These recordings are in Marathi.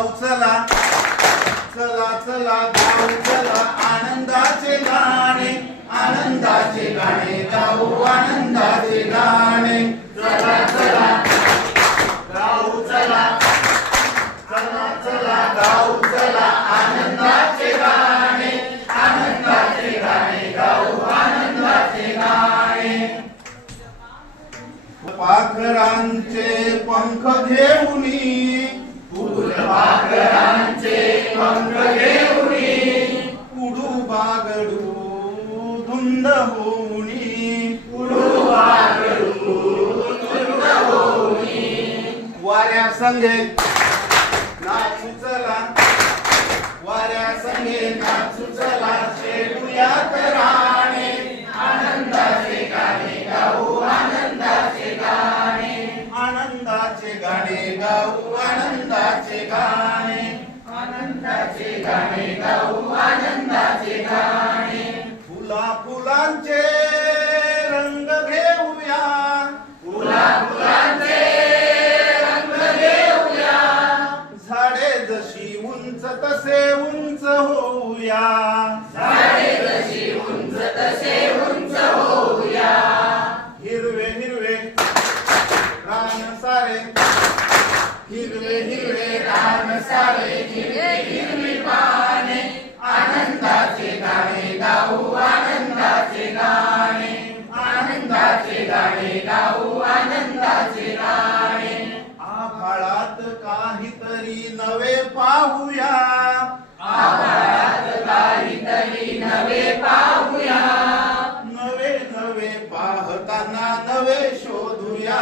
गाऊ चला चला चला गाऊ चला आनंदाचे गाणे आनंदाचे गाणे गाऊ आनंदाचे गाणे. चला चला गाऊ चला चला चला गाऊ चला आनंदाचे गाणे आनंदाचे गाणे गाऊ आनंदाचे गाणे. पाखरांचे पंख घेऊनी उडू बागडू धुंद होऊनी जशी उंच तसे उंच होऊया. झाडे जशी उंच तसे उंच होऊया हिरवे हिरवे. रान सारे. हिरवे हिरवे रान सारे. हिरवे हिरवी पाने. आनंदाचे गाणे गाऊ आनंदाचे गाणे. आनंदाचे गाणे गाऊ. काहीतरी नवे पाहूया. आभाळात काहीतरी नवे पाहूया नवे नवे पाहताना नवे शोधूया.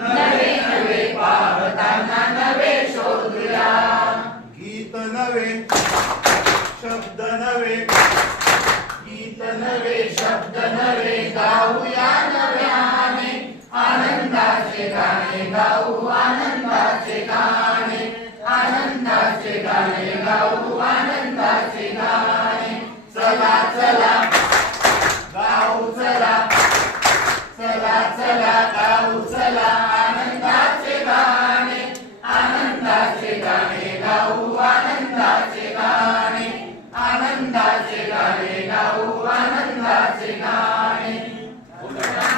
नवे नवे पाहताना नवे शोधूया गीत नवे शब्द नवे गीत नवे शब्द नवे गाऊया नव्याने आनंदाचे गाणे गाऊ गाऊ आनंदाचे गाणे आनंदाचे गाणे गाऊ आनंद